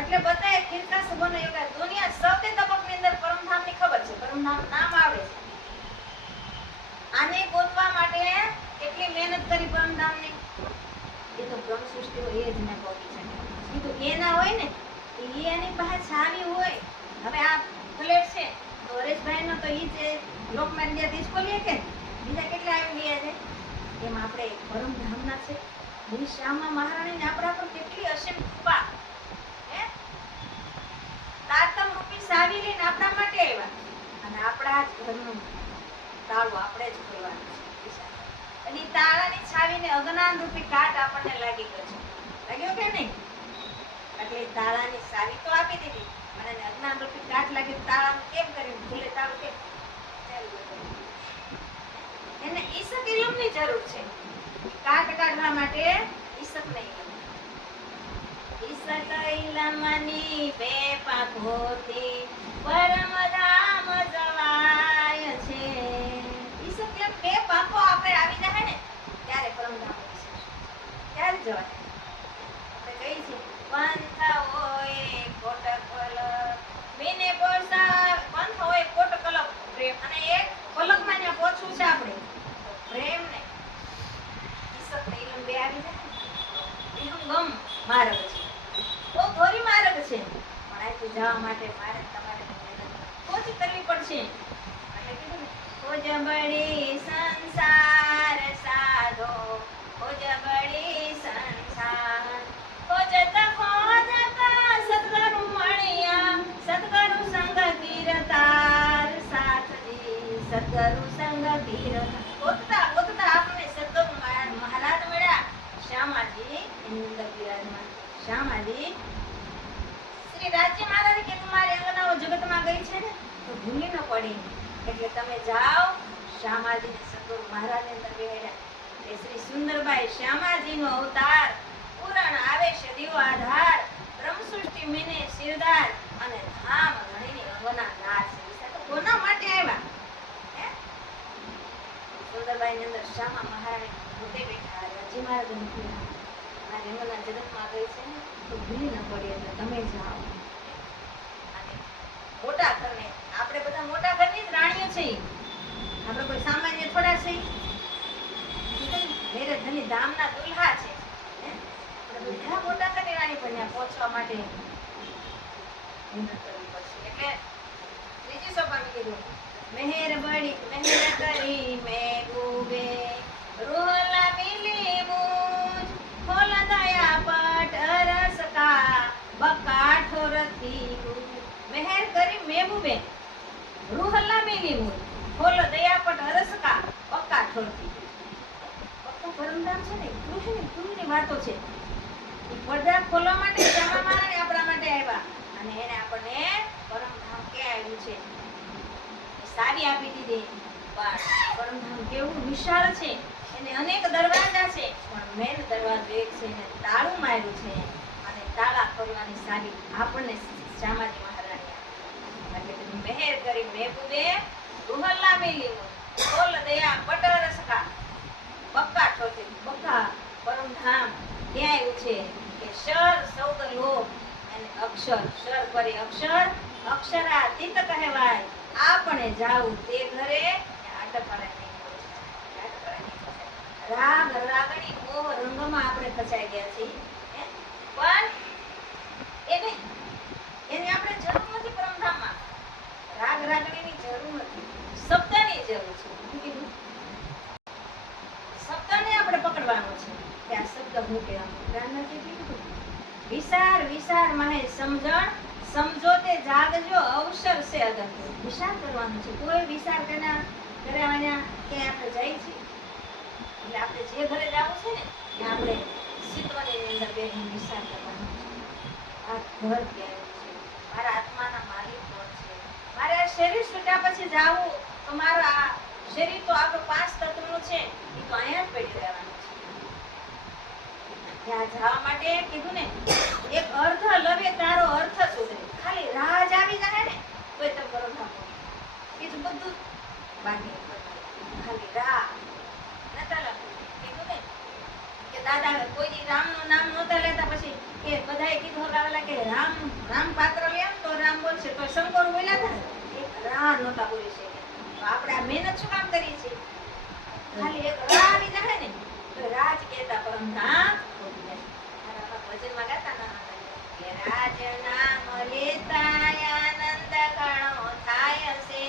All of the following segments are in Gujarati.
એટલે બધાએ ખીરકાસ બને કે દુનિયા સૌથી તબકની અંદર પરમધામની ખબર છે, પરમધામ નામ આવડે છે. આને ગોતવા માટે કેટલી મહેનત કરી પરમધામની, એ તો બ્રહ્મ સૃષ્ટિ હોય એ જ ને પહોંચી શકે. એ તો એના હોય ને, એની પાસે છાવી હોય. હવે આ ફ્લેટ છે તો હરેશભાઈનો તો ઈ જ લોકમાન જ્યાંથી જ ખોલીએ કે બીજા કેટલા આવી ગયા છે. એમ આપણે પરમધામના છે. શ્રી શ્યામા મહારાણીને આપણા પર કેટલી અસીમ કૃપા, હે તાતમ રૂપી સાવી લઈને આપણા માટે આવ્યા અને આપણા જ ઘરનું તાળું આપણે જ ખોલવાનું છે. અને તાળાની છાવીને અજ્ઞાન રૂપી કાટ આપણને લાગી ગયો છે. લાગ્યો કે નહીં? એટલે તાળાની ચાવી તો આપી દીધી અને અજ્ઞાન રૂપી કાટ લાગી તાળાનું કેમ કર્યું? ભૂલે તાળું કેમ એને ઈસક ઇલમની જરૂર છે. કાટ કાઢવા માટે ઈસક નહીં. ઈસક ઇલમની બે પાંખોથી પરમધામ જવાય છે. ઈસક ઇલમ બે પાંખો આપણે આવી જાય ને ત્યારે પરમધામ ત્યારે જવાય. આપણે કહી છે પંથ હોય કોટકલ મેને પોસા, પંથ હોય કોટકલ પ્રેમ, અને એક પલકમાં ને પોછું છે આપણે પ્રેમ ને ઈસક ને ઇલમ બે આવી જાય. વિહંગમ માર્ગ છે, તો ધોરી માર્ગ છે, પણ અહીંથી જવા માટે મારે તમારે મહેનત ઓછી કરવી પડશે. એટલે કીધું ને ખોજબડી સંસાર સાધો, ખોજબડી સંસાર ખોજતા ખોજતા સદગુરુ મળ્યા, સદગુરુ સંગ કીર્તાર સાથજી, સદગુરુ સંગ કીર્તાર ગોતતા ગોતતા આપણે સદગુરુ મહારાજ મળ્યા. શ્યામાજી એની અંદર બિરાજમાન શ્યામાજી શ્રી રાજ્ય મહારાજ કે તમારી અંગનાઓ જગતમાં ગઈ છે ને તો ભૂલી ન પડી, એટલે તમે જાઓ. શ્યામાજીને સદગુરુ મહારાજની અંદર બેહાડ્યા. એ શ્રી સુંદરબાઈ શ્યામાજીનો અવતાર, પુરાણ આવે છે દીવો આધાર, બ્રહ્મ સૃષ્ટિ મેને શિરદાર અને ધામ ઘણીની અંગના નાથ છે. તો કોના માટે આવ્યા? હે સુંદરબાઈ ની અંદર શ્યામા મહારાણી પોતે બેઠા. રાજ્ય મહારાજ મારી અંગના જગતમાં ગઈ છે ને તો ભૂલી ન પડી, એટલે તમે જાઓ. અને મોટા ઘરને આપણે બધા મોટા ઘરની જ રાણીઓ છે. આપણે કોઈ સામાન્ય થોડા છે. મેરે ધની ધામના દુલ્હા છે. આપણે બધા મોટા ઘરની રાણી પણ ત્યાં પહોંચવા માટે મહેનત કરવી પડશે. એટલે ત્રીજી સોપામાં કીધું મહેર બડી મહેર કરી મેં ગુબે રોહલા મિલી મુજ ખોલ દયા પટ રસકા બકાઠો રથી મહેર કરી મેબુબે રૂહલા મિલી મુજ ખોલ દયા પટ રસકા બકાઠો રથી. બક્કા પરમધામ છે ને કૃષ્ણ કુળની વાતો છે. એ પડદા ખોલવા માટે શ્યામા મહારાણી આપણા માટે આવ્યા અને એને આપણને પરમધામ ક્યાં આવ્યું છે સારી આપી દીધી. પણ પરમધામ કેવું વિશાળ છે, એને અનેક દરવાજા છે, પણ મેન દરવાજો એક છે, એને તાળું માર્યું છે અને તાળા ખોલવાની સારી આપણને શ્યામાજી મહારાણી આપી. એટલે મહેર કરી મહેબૂબે રૂહલ્લા મેલી ખોલ દયા પટર સખા બક્કા ઠોઠી. બક્કા પરમધામ ક્યાં આવ્યું છે કે શર સૌદ લોક અને અક્ષર શર પરે અક્ષર અક્ષરાતીત કહેવાય. આપણે જાવું તે ઘરે આટકરાય નહીં. રાગ રાગણી મોહ રંગમાં આપણે ફસાઈ ગયા છીએ, પણ એને એની આપણે જરૂર નથી. પરમધામમાં રાગ રાગણીની જરૂર નથી, શબ્દની જરૂર છે. શબ્દને આપણે પકડવાનો છે કે આ શબ્દ હું કહેવાનું વિચાર વિચાર માહે સમજણ સમજો તે જાગજો અવસર છે અગત્ય. વિચાર કરવાનો છે. કોઈ વિચાર કર્યા કે આપણે જઈએ છીએ એટલે આપણે જે ઘરે જવું છે ને ત્યાં આપણે સિત્વની અંદર બેસીને વિચાર કરવાનો છે. આ ઘર ક્યાં છે, મારા આત્માના માલિક કોણ છે, મારે આ શરીર છૂટ્યા પછી જાવું તો મારું આ શરીર તો આપણું 5 તત્વનું છે, એ તો અહીંયા જ પડી રહેવાનું છે. ત્યાં જવા માટે કીધું ને એક અર્થ લવે તારો અર્થ સુધરે. ખાલી રાહ આવી જાય ને તોય તમે કરો ના બીજું બધું બાકી. ખાલી રાહ નતા કીધું ને કે દાદા કોઈ દી રામનું નામ નહોતા લેતા, પછી કે બધાએ કીધું લાવેલા કે રામ રામ પાત્ર લે તો રામ બોલશે, તો શંકર બોલ્યા હતા એક રા નહોતા બોલી શકે. તો આપણે આ મહેનત શું કામ કરીએ છીએ? ખાલી એક રા આવી જાય ને તો રાજ કહેતા પરમધામ બોલી જાય. ભજનમાં ગાતા ના કે રાજ નામ લેતા આનંદ ઘણો થાય છે,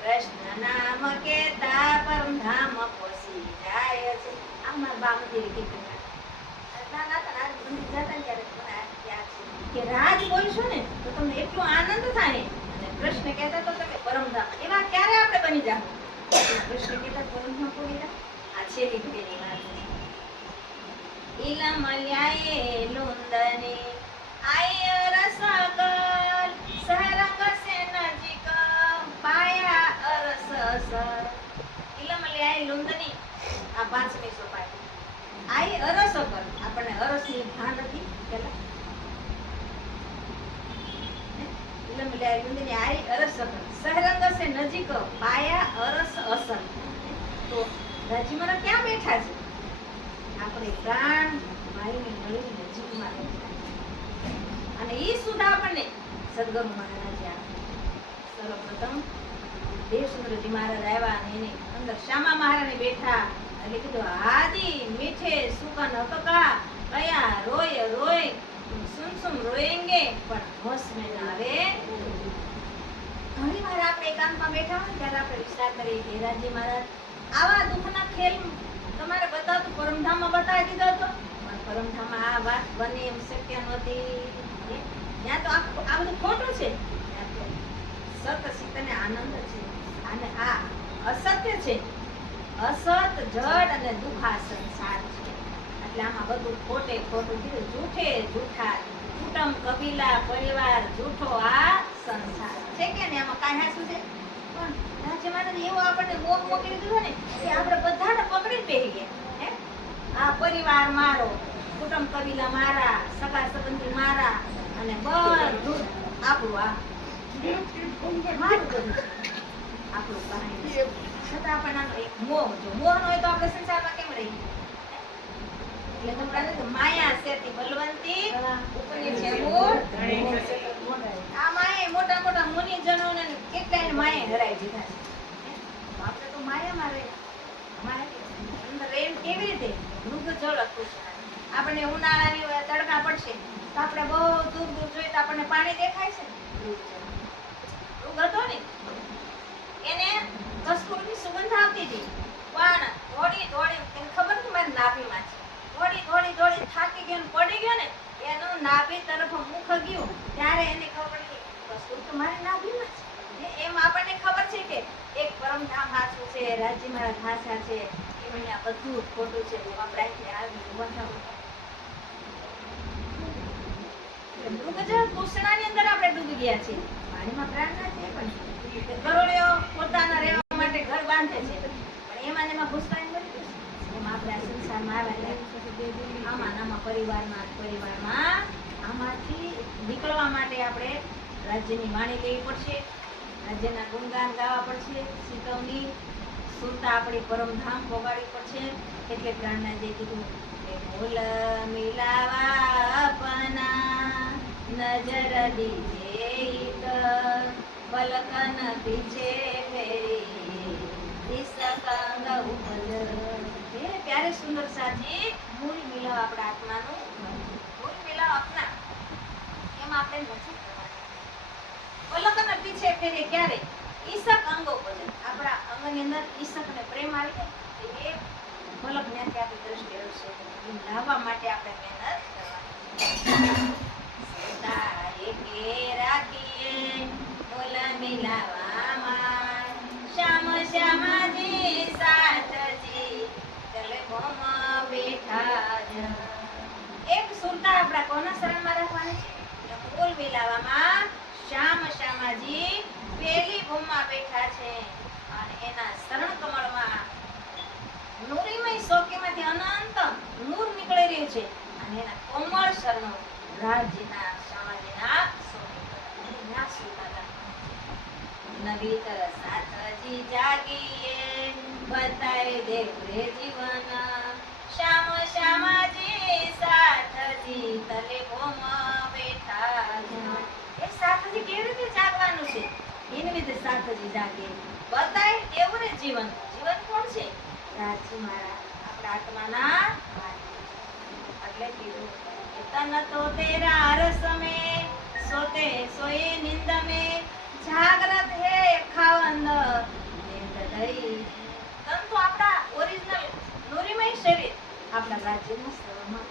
કૃષ્ણ નામ કેતા પરમધામ પહોંચી જાય છે. આમાં બા મંદિરે કીધું કે રાજ બોલશો ને તો તમને એટલો આનંદ થાય, અને કૃષ્ણ કહેતા તો તમે પરમધામ. એવા ક્યારે આપણે બની જાવ? કૃષ્ણ કહેતા પરમધામ બોલી જાવ. આ છેલ્લી ઘડીની વાત છે. ઇલમલ્યાએ લુંદની આય રસગલ સરંગ સે નજીક પાયા અરસ સર. ઇલમલ્યાએ લુંદની આ 5મી સોપારી. આય અરસ પર આપણને અરસની ભાન હતી પેલા. ઇલમલ્યાએ લુંદની આય અરસ પર સરંગ સે નજીક પાયા અરસ અસર. તો રાજીમારા ક્યાં બેઠા છે? આપણે પ્રાણ વાયુને મળીને નજીકમાં બેઠા. અને ઈ સુધા આપણને સદગુરુ મહારાજે આપ્યું. સર્વપ્રથમ દેવસુંદરજી મહારાજ આવ્યા અને એની અંદર શ્યામા મહારાણી બેઠા. એટલે કીધું આદિ મીઠે સુકન હકકા કયા રોય રોય સુમ સુમ રોયેંગે પણ હોશ में ના આવે. ઘણી વાર આપણે એકાંતમાં બેઠા હોય ત્યારે આપણે વિચાર કરીએ કે રાજી મહારાજ આવા દુઃખના ખેલ તમારે બતાવતું પરમધામમાં બતાવી દીધો હતો, પણ પરમધામમાં આ વાત બને એમ શક્ય નહોતી. ત્યાં તો આ બધું ખોટું છે, ત્યાં તો સત ચિત્ત અને આનંદ છે, અને આ અસત્ય છે. અસત જડ અને દુઃખા સંસાર છે. એટલે આમાં બધું ખોટે ખોટું કીધું. જૂઠે જૂઠા કુટુંબ કબીલા પરિવાર જૂઠો આ સંસાર છે કે ને આમાં કાંઈ હાસું છે? પણ રાજ્ય મહારાજ એવો આપણને મોહ મોકલી દીધો ને કે આપણે બધાને પકડીને બેસી ગયા. હે આ પરિવાર મારો, કુટુંબ કબીલા મારા, સગા સંબંધી મારા, અને બધું આપણું આ મારું બધું આપણું કહાણી છે. છતાં આપણને આનો એક મોહ, જો મોહ ન હોય તો આપણે સંસારમાં કેમ રહીએ? એટલે તમને તો માયા સેતી બલવંતી ઉપની છે મૂળ. આ માયા મોટા મોટા મુનિજનોને કેટલાય માયા હરાઈ દીધા છે. આપણે તો માયામાં રહે. અંદર એમ કેવી રીતે મૃગ જળ કૃષ્ણ. આપણે ઉનાળાની તડકા પડશે તો આપણે બહુ દૂર દૂર જોઈએ તો આપણને પાણી દેખાય છે. મૃગ હતો ને એને કસ્તુરીની સુગંધ આવતી હતી, પણ દોડી દોડી એને ખબર કે મારી નાભીમાં છે. દોડી દોડી દોડી થાકી ગયો ને પડી ગયો ને એનું નાભી તરફ મુખ ગયું ત્યારે એને ખબર પડી કસ્તુરી તો મારી નાભીમાં છે. એમ આપણને ખબર છે કે એક પરમધામ હાચું છે, રાજ્ય મારા હાચા છે, એમ આ બધું ખોટું છે. આપણે અહીંથી આવી મૃગજળ કૃષ્ણની અંદર આપણે ડૂબી ગયા છે. પાણીમાં પ્રાણ ના છે, પણ ગરોળીઓ પોતાના રહેવા માટે ઘર બાંધે છે, પણ એમાં ને એમાં ઘૂસવાઈને મરી જશે. એમ આપણે આ સંસારમાં આવેલા આમાં પરિવારમાં આમાંથી નીકળવા માટે આપણે રાજ્યની વાણી લેવી પડશે, રાજ્યના ગુણગાન ગાવા પડશે, શીતવની સુરતા આપણી પરમધામ પોગાડવી પડશે. એટલે પ્રાણના જે કીધું કે ભૂલ મિલાવા આપના નજર દીજે પલકન પીછે ફેરી દિશકાંગ ઉપજ. હે પ્યારે સુંદર સાજી મૂળ મિલાવ આપણા આત્માનું, મૂળ મિલાવ આપના એમ આપણે નથી કરવાનું. પલકન પીછે ફેરી ક્યારે? ઈશક અંગો ઉપજ. આપણા અંગની અંદર ઈશકને પ્રેમ આવી જાય એ પલક ત્યાંથી આપણી દ્રષ્ટિ હશે. એ લાવવા માટે આપણે મહેનત કરવાની. કે રાખીએ બોલ મિલાવામાં શ્યામ શ્યામાજી સાથજી તલબોમાં બેઠા જ. એક સુરતા આપણા કોના શરણમાં રાખવાની છે? બોલ મિલાવામાં શ્યામ શ્યામાજી પેલી ભૂમમાં બેઠા છે, અને એના શરણ કમળમાં નૂરીમય શોકીમાંથી અનંત નૂર નીકળી રહ્યું છે, અને એના કોમળ શરણો રાજ્યના શ્યામાજીના નવીતર સાથજી જાગીએ બતાય દે પ્રે જીવન શ્યામ શ્યામાજી સાથજી તલે ભોમ બેઠા એ સાથજી કેવી રીતે જાગવાનું છે એની રીતે સાથજી જાગે બતાય એવું ને જીવન જીવન કોણ છે રાજી મારા આપણા આત્માના એટલે કીધું કે તન તો તેરા રસ में सोते सोए नींद में जागृत है खावंद नींद दई તન તો આપણા ઓરિજિનલ નૂરીમય શરીર આપણા રાજ્યના સ્વરમાં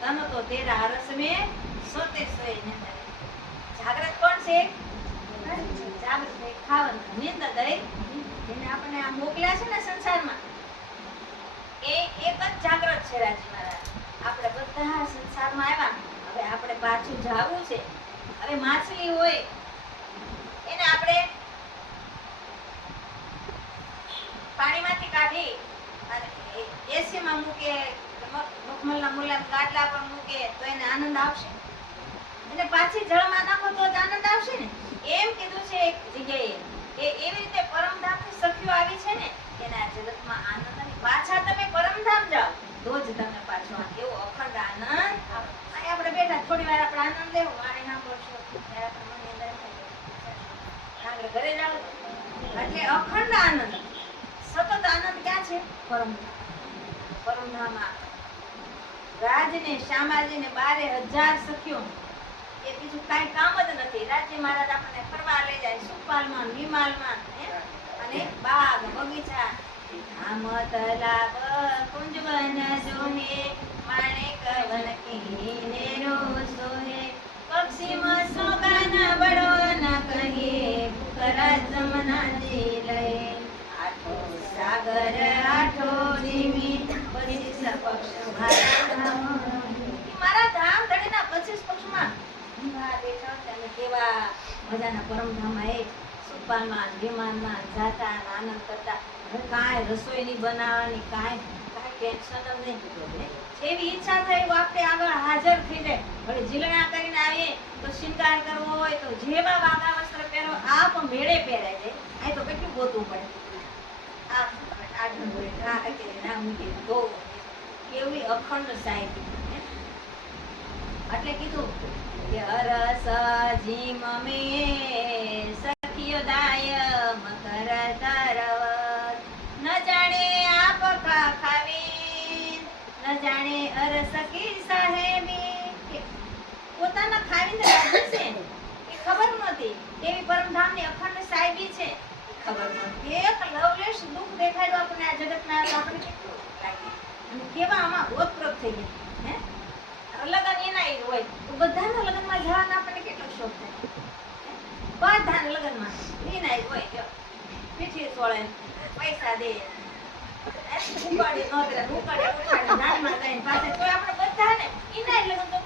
તન તો તેરા રસ में सोते सोए नींद જાગૃત કોણ છે જાગૃત છે ખાવંદ નીંદ દઈ એને આપણે આ મોકલ્યા છે ને સંસારમાં એ એક જ જાગૃત છે રાજી મહારાજ આપણે બધા સંસારમાં આવ્યા હવે આપણે પાછું જાવું છે હવે માછલી હોય એને આપણે પાણીમાંથી કાઢી અને એસીમાં મૂકે મખમલના મૂલા ગાટલા પર મૂકે તો એને આનંદ આવશે એને પાછી જળમાં નાખો તો જ આનંદ આવશે ને એમ કીધું છે એક જગ્યાએ કે એવી રીતે પરમધામની સખીઓ આવી છે ને એના જગતમાં આનંદ અને પાછા તમે પરમધામ જાઓ તો જ તમને પાછો એવો અખંડ આનંદ અને આપણે બેઠા થોડી વાર આપણે આનંદ લેવો વાણી ના બોલશો ત્યારે આપણે મનની અંદર આપણે ઘરે જાવ એટલે અખંડ આનંદ સતત આનંદ ક્યાં છે પરમધામમાં રાજને શ્યામાજીને 12,000 સખીઓ એ બીજું કાંઈ કામ જ નથી રાજ્ય મહારાજ આપણને ફરવા લઈ જાય સુપાલમાં વિમાલમાં અને બાગ બગીચા ધામ તલાબ કુંજવન જોહે માણેક વન કિનેરો સોહે પક્ષીમાં સોગાન બડો ન કહીએ કરા જમના દિલે આઠો સાગર આઠો જીવી 25 પક્ષ મારા ધામ ધડીના 25 પક્ષમાં બેઠા અને કેવા મજાના પરમધામમાં એ સુપાલમાં વિમાનમાં જાતા આનંદ કરતા કાંઈ રસોઈ નહીં બનાવવાની કાંઈ ટેન્શન જ નહીં જેવી ઈચ્છા થાય એવું આપણે આગળ હાજર થઈ જાય હવે જીલણા કરીને આવીએ તો શિંગાર કરવો હોય તો જેવા વાગા વસ્ત્ર પહેરો આ પણ મેળે પહેરાય જાય આ તો કેટલું ગોતવું પડે આ આઠ હોય આ કે ના મૂકી તો કેવી અખંડ સાહિત્ય એટલે કીધું કે અરસ જીમ મે સખિયો દાય મકર તરવત ન જાણે આપ કા ખાવી ન જાણે અરસ કી સાહેબી પોતાના ખાવીને રાજી છે એ ખબર નહોતી એવી પરમધામની અખંડ સાહેબી છે ખબર નહોતી એક લવલેશ દુઃખ દેખાડ્યું આપણને આ જગતમાં આપણે કેટલું લાગ્યું અને કેવા આમાં ઓતપ્રોત થઈ ગઈ હે લગન એના હોય તો બધાના લગનમાં જવાનો આપણને કેટલો શોખ થાય બધાના લગનમાં એના હોય જો પીઠી સોળે પૈસા દે ઉપાડી નોતરે ઉપાડે ઉઠાડે ગાડીમાં જઈને પાસે તો આપણે બધાને એના લગન તો